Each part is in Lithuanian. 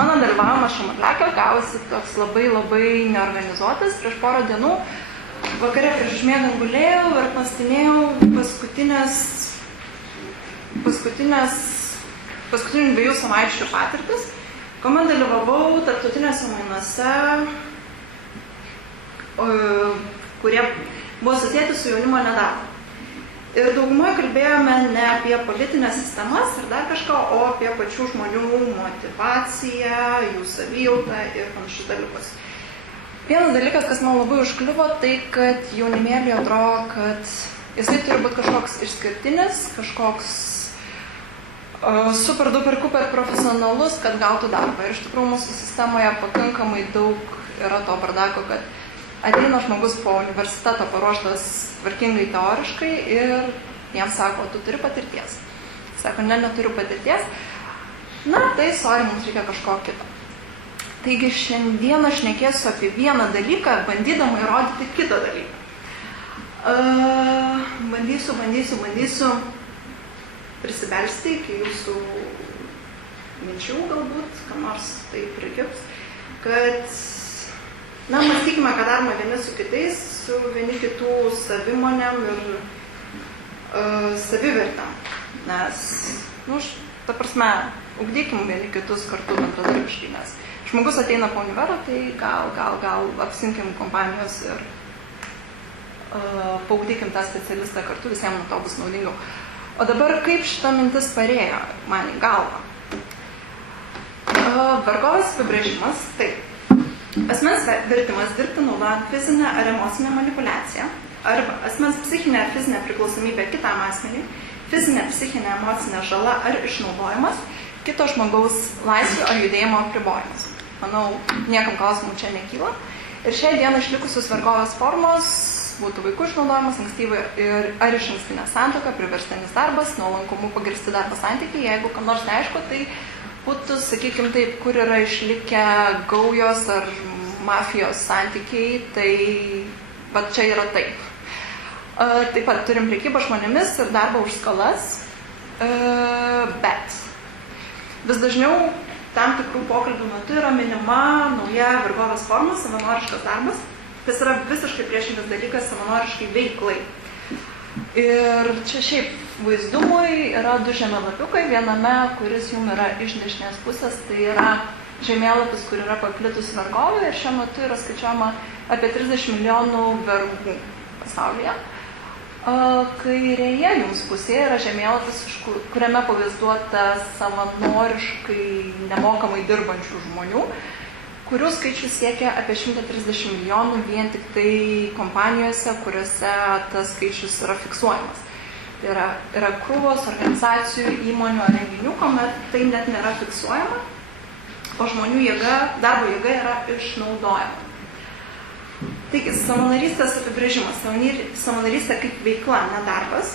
mano dalyvavimas Šamarlekio gavosi toks labai neorganizuotas. Prieš porą dienų vakare prieš užmiegant gulėjau ir pastinėjau paskutinių 2 savaičių patirtis, kuomet dalyvavau tarptautinėse mainuose, kurie buvo susijęti su jaunimo nedarbu. Ir daugumoje kalbėjome ne apie politinės sistemas ir dar kažką, o apie pačių žmonių motivaciją, jų savijautą ir panašius dalykus. Vienas dalykas, kas man labai užkliuvo, tai kad jaunimėliui atrodo, kad jisai turi būti kažkoks išskirtinis, kažkoks super duper profesionalus, kad gautų darbą. Ir iš tikrųjų mūsų sistemoje pakankamai daug yra to bardako, kad ateina žmogus po universiteto paruoštas tvarkingai teoriškai ir jam sako, tu turi patirties. Sako, neturiu patirties. Na, tai sorry, mums reikia kažko kito. Taigi šiandieną šnekėsiu apie vieną dalyką, bandydama įrodyti kitą dalyką. Bandysiu prisibelsti iki jūsų minčių galbūt, kam nors tai prikibs, kad mąstykime, ką darome vieni su kitais, su vieni kitų savimonėm ir savivertėm. Nes, ta prasme, ugdykim vieni kitus kartu bendradarbiškai, nes žmogus ateina po univerą, tai gal apsinkim kompanijos ir paugdykim tą specialistą kartu, visiems nuo to bus naudingiau. O dabar kaip šita mintis parėjo man į galvą? Vergovės apibrėžimas, taip. Asmens vertimas dirbti naudojant fizinę ar emocinę manipulaciją, arba asmens psichinė ar fizinė priklausomybė kitam asmeniui, fizinė, psichinė, emocinė žala ar išnaudojimas, kito žmogaus laisvių ar judėjimo apribojimas. Manau, niekam klausimų čia nekyla. Ir šiai dienai išlikusius vergovės formos būtų vaikų išnaudojimas, ankstyva ar išankstinė santuoka, priverstinis darbas, nuolankumu pagrįsti darbo santykiai. Jeigu kam nors neaišku, tai būtų, sakykime taip, kur yra išlikę gaujos ar mafijos santykiai, tai va čia yra taip. Taip pat turim prekybą žmonėmis ir darbą už skolas, bet vis dažniau tam tikrų pokalbių metu yra minima nauja vergovės forma, savanoriškas darbas, kas yra visiškai priešingas dalykas savanoriškai veiklai. Ir čia šiaip vaizdumui yra 2 žemėlapiukai, viename, kuris jums yra iš dešinės pusės, tai yra žemėlapis, kur yra paplitusi vergovė ir šiuo metu yra skaičiuojama apie 30 milijonų vergų pasaulyje. Kairėje jums pusėje yra žemėlapis, kuriame pavaizduota savanoriškai nemokamai dirbančių žmonių, kurių skaičius siekia apie 130 milijonų vien tik tai kompanijose, kuriuose tas skaičius yra fiksuojamas. Tai yra krūvos organizacijų, įmonių ar renginių, kuomet tai net nėra fiksuojama, o žmonių darbo jėga yra išnaudojama. Taigi, savanorystės apibrėžimas. Savanorystė kaip veikla, ne darbas.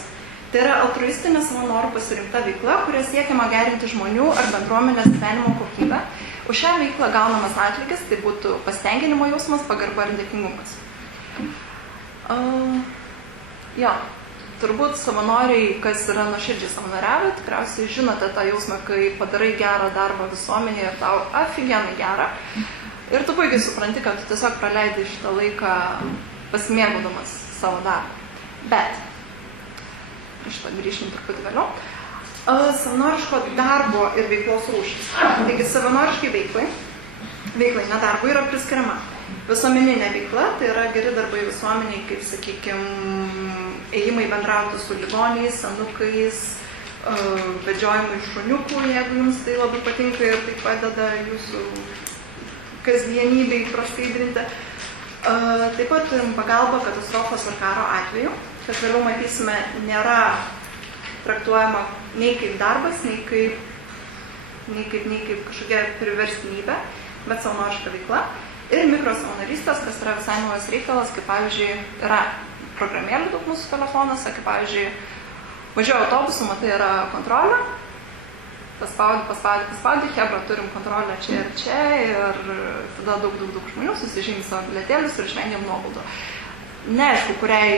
Tai yra altruistinė savo norų pasirinkta veikla, kuria siekiama gerinti žmonių ar bendruomenės gyvenimo kokybę. Už šią veiklą gaunamas atlygis, tai būtų pasitenkinimo jausmas, pagarba ir dėkingumas. Turbūt savanoriai, kas yra nuoširdžiai savanoriavę, tikriausiai žinote tą jausmą, kai padarai gerą darbą visuomenėje ir tau afigenai gerą. Ir tu puikiai supranti, kad tu tiesiog praleidai šitą laiką pasimėgaudamas savo darbą. Bet, iš to grįžtim truputį vėliau. Savanoriško darbo ir veiklos rūšis. Taigi savanoriškai veiklai, ne darbui, yra priskiriama visuomeninė veikla, tai yra geri darbai visuomeniai, kaip, sakykime, ėjimai bendrauti su ligoniais, senukais, vedžiojimai šuniukų, jeigu jums tai labai patinka ir tai padeda jūsų kasdienybei praskaidrinti. Taip pat turim pagalbą katastrofos ar karo atveju, kad vėliau matysime, nėra traktuojama nei kaip darbas, nei kaip kažkokia priverstinybė, bet savanoriška veikla. Ir mikrosavanorystės, kas yra visai naujas reikalas, kaip pavyzdžiui, yra programėlių daug mūsų telefonuose, kaip pavyzdžiui, važiuoju autobusu, matai, yra kontrolė, paspaudi, hebra, turim kontrolę čia ir čia, ir tada daug žmonių susižymi savo biletėlius ir išvengiam nuobaudų. Neaišku, kuriai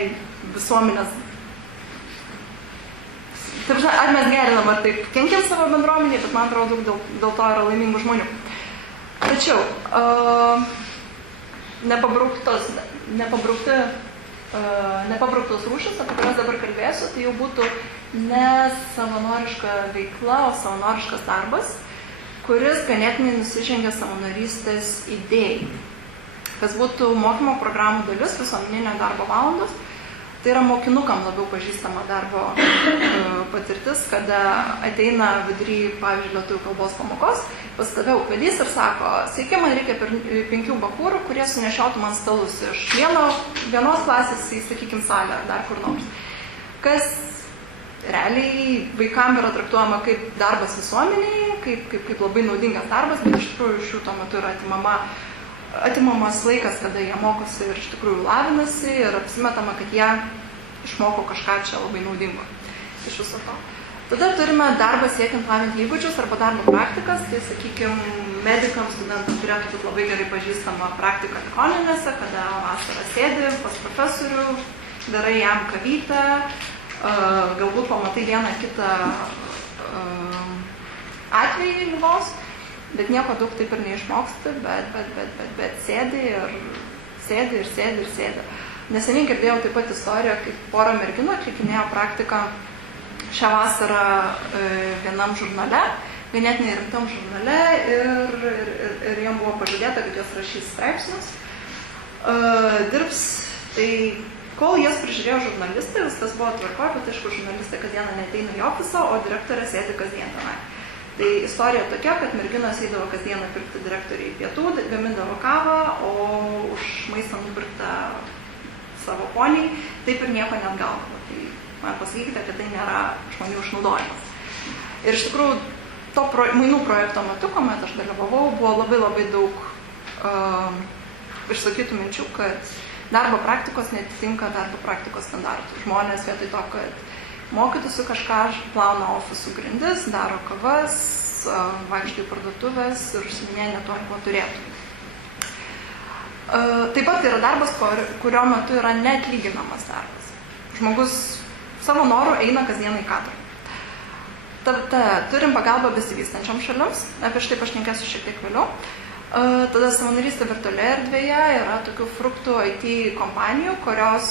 visuomenės, ar mes gerinam, ar taip kenkiam savo bendruomenį, bet man atrodo, daug dėl to yra laimingų žmonių. Tačiau nepabrauktos rūšis, apie kurias dabar kalbėsiu, tai jau būtų ne savanoriška veikla, o savanoriškas darbas, kuris ganėtinai nusižengia savanorystės idėjai. Kas būtų mokymo programų dalis, visuomeninio darbo valandos. Tai yra mokinukam labiau pažįstama darbo patirtis, kada ateina vidury, pavyzdžiui, lietuvių kalbos pamokos, pas tave ūkvedys ir sako, sveiki, man reikia 5 bakūrų, kurie sunešiotų man stalus iš vienos klasės į, sakykime, salę ar dar kur nors. Kas realiai vaikam yra traktuojama kaip darbas visuomeniai, kaip labai naudingas darbas, bet iš tikrųjų iš jų tuo metu yra atimamas laikas, kada jie mokosi ir iš tikrųjų lavinasi ir apsimetama, kad jie išmoko kažką čia labai naudingo iš viso to. Tada turime darbą siekiant lavinti įgūdžius arba darbo praktikas, tai sakykime, medikams, studentams turėtų būti labai gerai pažįstama praktika ligoninėse, kada vasarą sėdi pas profesorių, darai jam kavytę, galbūt pamatai vieną kitą atvejį ligos, bet nieko daug taip ir neišmoksti, bet sėdi. Neseniai girdėjau taip pat istoriją, kaip pora merginų atlikinėjo praktiką šią vasarą vienam žurnale, ganėtinai rimtam žurnale ir jam buvo pažadėta, kad jos rašys straipsnius, dirbs. Tai kol jas prižiūrėjo žurnalistai, viskas buvo tvarkoje, bet aišku, žurnalistai kasdieną neateina į ofisą, o direktorė sėdi kasdien tenai. Tai istorija tokia, kad merginos eidavo kasdieną pirkti direktoriai pietų, gamindavo kavą, o už maistą nupirktą savo poniai taip ir nieko neatgaudavo. Tai man pasakykite, kad tai nėra žmonių išnaudojimas. Ir iš tikrųjų, to mainų projekto metu, kuomet aš dalyvavau, buvo labai daug išsakytų minčių, kad darbo praktikos netitinka darbo praktikos standartų. Žmonės vietoj to, kad mokytųsi kažką, plauna ofisų grindis, daro kavas, vaikšto į parduotuvės ir užsiminėja ne to, ko turėtų. Taip pat yra darbas, kurio metu yra neatlyginamas darbas. Žmogus savo norų eina kasdieną į kadrą. Turim pagalbą besivystančiam šalims, apie štai pašnekėsiu šiek tiek vėliau. Tada savanorystė virtualioje erdvėje yra tokių fruktų IT kompanijų, kurios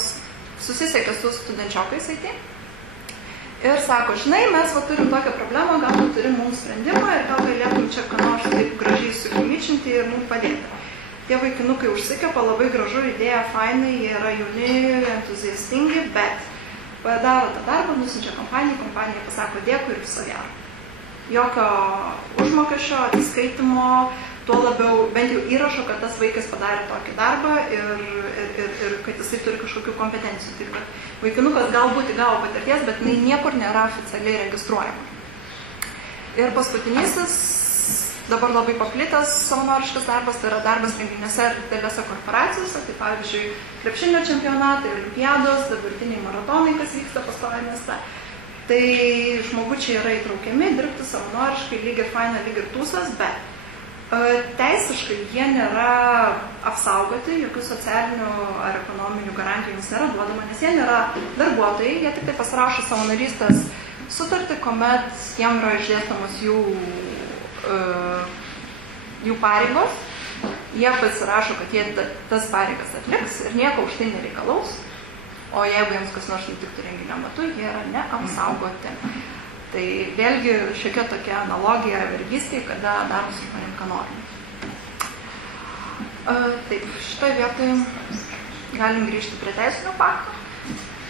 susisiekia su studenčiokais IT. Ir sako, žinai, mes turim tokią problemą, galbūt turim mums sprendimą ir gal galėtum čia ką nors taip gražiai sukimičinti ir mums padėti. Tie vaikinukai užsikepa, labai gražu, idėja, fainai, jie yra jauni, entuziastingi, bet padaro tą darbą, nusinčia kompanija pasako dėkui ir viso gero. Jokio užmokesčio, atsiskaitimo, tuo labiau bent jau įrašo, kad tas vaikas padarė tokį darbą ir kad jisai turi kažkokių kompetencijų. Taip, kad vaikinukas galbūt įgavo patirties, bet niekur nėra oficialiai registruojama. Ir paskutinysis, dabar labai paplitęs savanoriškas darbas, tai yra darbas renginiuose ir didelėse korporacijose, tai pavyzdžiui, krepšinio čempionatai, olimpiados, dabartiniai maratonai, kas vyksta pastoviai mieste. Tai žmogučiai yra įtraukiami dirbti savanoriškai, lyg ir faina, lyg ir tūsas, bet teisiškai jie nėra apsaugoti, jokių socialinių ar ekonominių garantijų jums nėra duodama, nes jie nėra darbuotojai, jie tik tai pasirašo savanorystės sutartį, kuomet jiem yra išdėstamos jų pareigos, jie pasirašo, kad jie tas pareigas atliks ir nieko už tai nereikalaus, o jeigu jiems kas nors nutiktų renginio metu, jie yra neapsaugoti. Tai vėlgi šiokia tokia analogija vergystėje, kada darom su žmonėm, ką norim. Taip, šitoje vietoje galim grįžti prie teisinio fakto.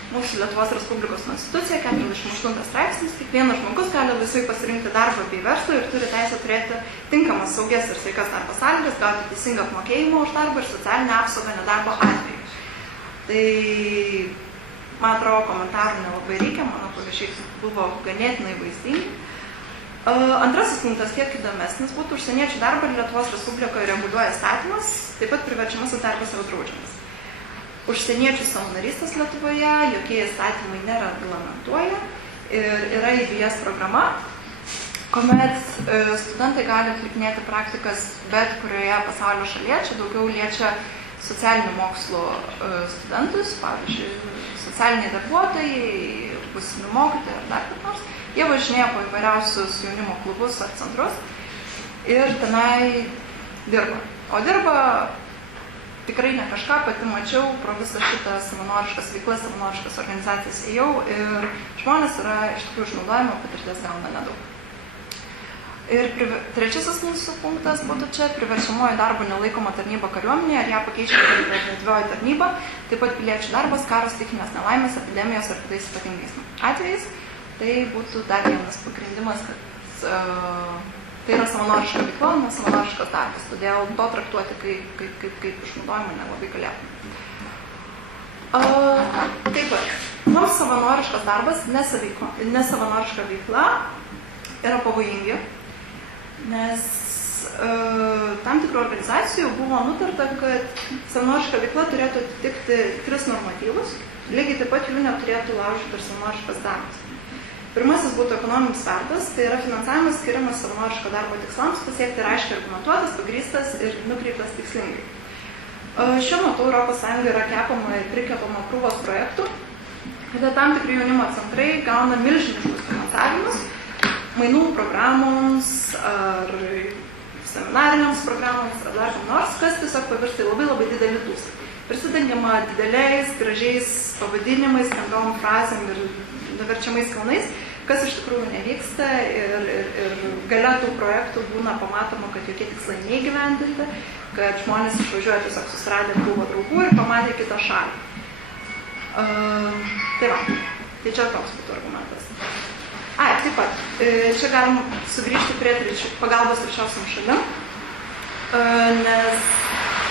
Mūsų Lietuvos Respublikos konstitucija, 48 straipsnis, kiekvienas žmogus gali laisvai pasirinkti darbą bei verslą ir turi teisę turėti tinkamas, saugias ir sveikas darbo sąlygas, gauti teisingą apmokėjimą už darbą ir socialinę apsaugą nedarbo atveju. Tai man atrodo, komentarų nelabai reikia, mano pavyzdžiai buvo ganėtinai vaizdingi. Antrasis punktas kiek įdomesnis būtų užsieniečių darbą ir Lietuvos Respublikoje reguliuoja įstatymas, taip pat priverčiamasis darbas yra draudžiamas. Užsieniečių savanorystės Lietuvoje jokie įstatymai nereglamentuoja ir yra IBS programa, kuomet studentai gali atlikinėti praktikas bet kurioje pasaulio šalyje, čia daugiau liečia socialinių mokslų studentus, pavyzdžiui, socialiniai darbuotojai, būsimi mokytojai ar dar kaip nors. Jie važinėja po įvairiausius jaunimo klubus ar centrus ir tenai dirba. O dirba tikrai ne kažką, pati mačiau, pro visą šitą savanoriškas veiklas, savanoriškas organizacijas ėjau ir žmonės yra iš tikrųjų išnaudojimo patirties gauna nedaug. Ir trečiasis mūsų punktas būtų čia priverčiamoji darbo nelaikoma tarnyba kariuomenėje, ar ją pakeičia alternatyvioji tarnyba, taip pat piliečių darbas, karos, stichinės nelaimės, epidemijos ar kitais ypatingais atvejais. Tai būtų dar vienas pagrindimas, kad tai yra savanoriška veikla, ne savanoriškas darbas, todėl to traktuoti kaip išnaudojimą nelabai galėtume. Taip pat, nors savanoriškas darbas, nesavanoriška veikla yra pavojingi, nes tam tikrų organizacijų buvo nutarta, kad savanoriška veikla turėtų atitikti 3 normatyvus, lygiai taip pat jų neturėtų laužyti ir savanoriškas darbas. Pirmasis būtų ekonominis svertas, tai yra finansavimas skiriamas savanoriško darbo tikslams pasiekti ir aiškiai argumentuotas, pagrįstas ir nukreiptas tikslingai. Šiuo metu ES yra kepama ir prikepama krūvos projektų, kada tam tikri jaunimo centrai gauna milžiniškus finansavimus, mainų programoms ar seminariniams programoms ar dar kam nors, kas tiesiog pavirsta į labai didelį tūsą. Prisidengiama dideliais, gražiais pavadinimais, skambiom frazėm ir nuverčiamais kalnais, kas iš tikrųjų nevyksta ir gale tų projektų būna pamatoma, kad jokie tikslai neįgyvendinti, kad žmonės išvažiuoja tiesiog susiradę krūvą draugų ir pamatė kitą šalį. Tai čia toks būtų argumentas. Taip pat, čia galim sugrįžti prie pagalbos trečiosiom šalim, nes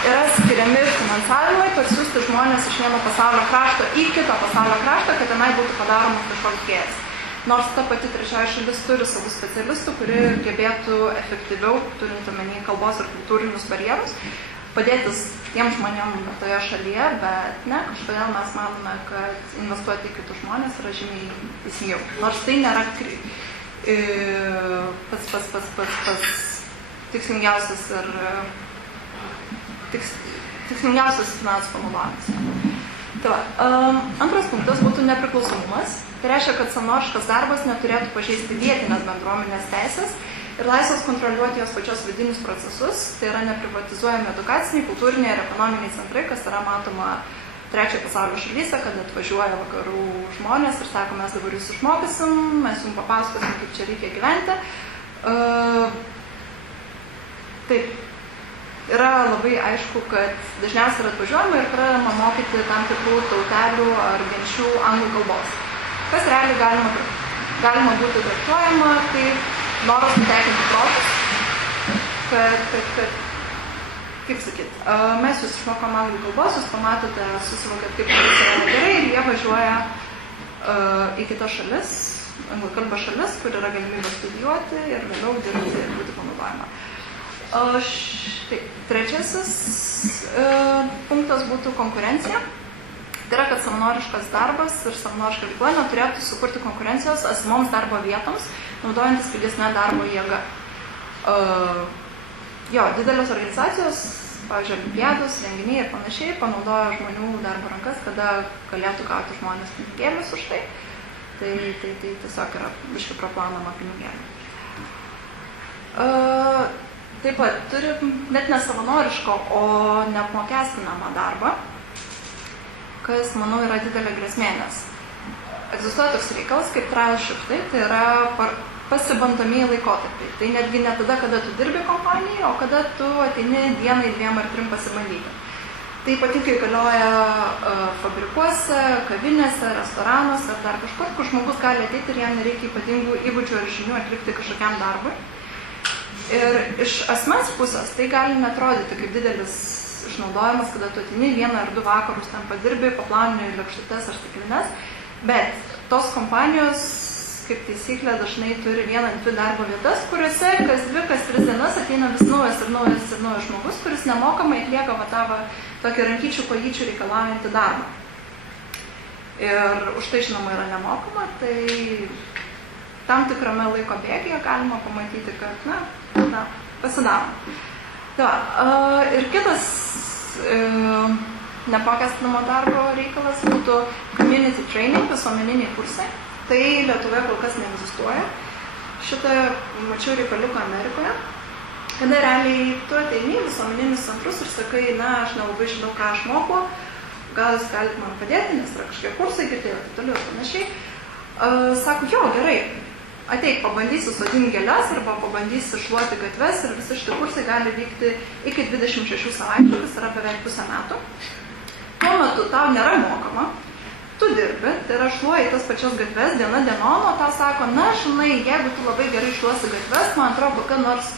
yra skiriami finansavimai parsiųsti žmonės iš vieno pasaulio krašto į kitą pasaulio kraštą, kad tenai būtų padaromas kažkoks gėris. Nors ta pati trečioji šalis turi savų specialistų, kuri gebėtų efektyviau, turint omeny kalbos ir kultūrinius barjerus, padėti tiem žmonėm toje šalyje, bet ne, kažkodėl mes manome, kad investuoti į kitus žmonės yra žymiai teisingiau. Nors tai nėra pats tikslingiausias ir tikslingiausias finansų panaudojimas. Antras punktas būtų nepriklausomumas. Tai reiškia, kad savanoriškas darbas neturėtų pažeisti vietinės bendruomenės teisės ir laisvas kontroliuoti jos pačios vidinius procesus. Tai yra neprivatizuojami edukaciniai, kultūriniai ir ekonominiai centrai, kas yra matoma trečiojo pasaulio šalyse, kad atvažiuoja vakarų žmonės ir sako, mes dabar jūs išmokysim, mes jums papasakosim, kaip čia reikia gyventi. Taip. Yra labai aišku, kad dažniausiai yra atvažiuojama ir pradedama mokyti tam tikrų tautelių ar genčių anglų kalbos. Kas realiai galima būti traktuojama, tai noras nutekinti protus, kad kaip sakyt, mes jūs išmokom anglų kalbos, jūs pamatote, susivokėt, kaip tai yra gerai ir jie važiuoja į kitas šalis, anglakalbės šalis, kur yra galimybė studijuoti ir vėliau dirbti ir būti panaudojama. Trečiasis punktas būtų konkurencija. Tai yra, kad savanoriškas darbas ir savanoriška veikla neturėtų sukurti konkurencijos asmoms darbo vietoms, naudojantis pigesnę darbo jėgą. Didelės organizacijos, pavyzdžiui, olimpiados, renginiai ir panašiai, panaudoja žmonių darbo rankas, kada galėtų gauti žmonės pinigėlius už tai. Tai tiesiog yra biškai praplaunama pinigėlį. Taip pat turi net nesavanoriško, o neapmokestinamą darbą, kas, manau, yra didelė grėsmė, nes egzistuoja toks reikalas kaip trial shiftai, tai yra pasibandomieji laikotarpiai. Tai netgi ne tada, kada tu dirbi kompanijai, o kada tu ateini dienai, 2 ar 3 pasibandyti. Tai ypatingai galioja fabrikuose, kavinėse, restoranuose ar dar kažkur, kur žmogus gali ateiti ir jam nereikia ypatingų įgūdžių ar žinių atlikti kažkokiam darbui. Ir iš asmens pusės tai gali netrodyti kaip didelis išnaudojimas, kada tu ateini 1 ar 2 vakarus ten padirbi, paplauni lėkštutes ar stiklines, bet tos kompanijos, kaip taisyklė, dažnai turi 1 ar 2 darbo vietas, kuriuose kas 2, kas 3 dienas ateina vis naujas žmogus, kuris nemokamai atlieka tavo tokį rankyčių, kojyčių reikalaujantį darbą. Ir už tai, žinoma, yra nemokama, tai tam tikrame laiko bėgyje galima pamatyti, kad, pasidaro. Ir kitas neapmokestinamo darbo reikalas būtų community training, visuomeniniai kursai. Tai Lietuvoje kol kas neegzistuoja. Šitą mačiau reikaliuką Amerikoje. kada realiai tu ateini į visuomeninius centrus ir sakai, na, aš nelabai žinau, ką aš moku, gal jūs galite man padėti, nes yra kažkokie kursai, girdėjau, taip toliau ir panašiai. Sako, jo, gerai, ateik, pabandysi sodinti gėles arba pabandysi šluoti gatves ir visi šitie kursai gali vykti iki 26 savaičių, kas yra beveik pusę metų. Tuo metu tau nėra mokama, tu dirbi, tai yra šluoji tas pačias gatves diena dienon, o tau sako, na, žinai, jeigu tu labai gerai šluosi gatves, man atrodo, kokia nors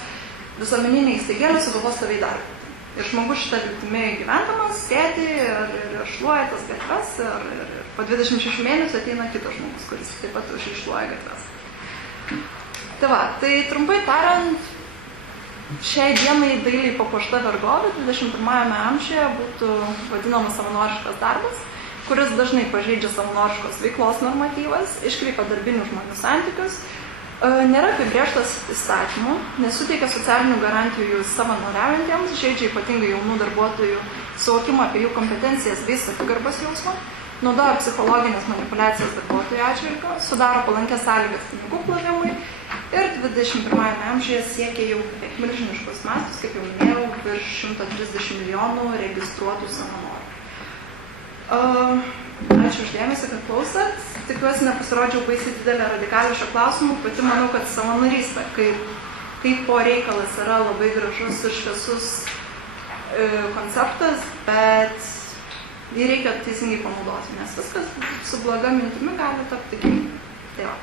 visuomeninė įstaigėlė sugalvos tave įdarbinti. Ir žmogus šitą viltimi gyventamas sėdi ir šluoja tas gatves ir po 26 mėnesių ateina kitas žmogus, kuris taip pat iššluoja gatves. Tai va, tai trumpai tariant, šiai dienai dailiai papuošta vergovė 21 amžiuje būtų vadinamas savanoriškas darbas, kuris dažnai pažeidžia savanoriškos veiklos normatyvas, iškreipia darbinių žmonių santykius, nėra apibrėžtas įstatymų, nesuteikia socialinių garantijų savanoriaujantiems, žaidžia ypatingai jaunų darbuotojų suvokimą apie jų kompetencijas bei savigarbos jausmą, naudoja psichologinės manipuliacijas darbuotojų atžvilgiu, sudaro palankės sąlygas pinigų plovimui ir 21 amžiuje siekia jau milžiniškus mastus, kaip jau minėjau, virš 130 milijonų registruotų savanorių. Ačiū uždėmesi, kad klausat. Tikiuosi, nepasirodžiau baisiai didelę radikalę šio klausimu. Pati manau, kad savanorystė, kaip po reikalas yra labai gražus ir šviesus konceptas, bet jį reikia teisingai panaudoti, nes viskas su bloga mintimi gali tapti. Tai va.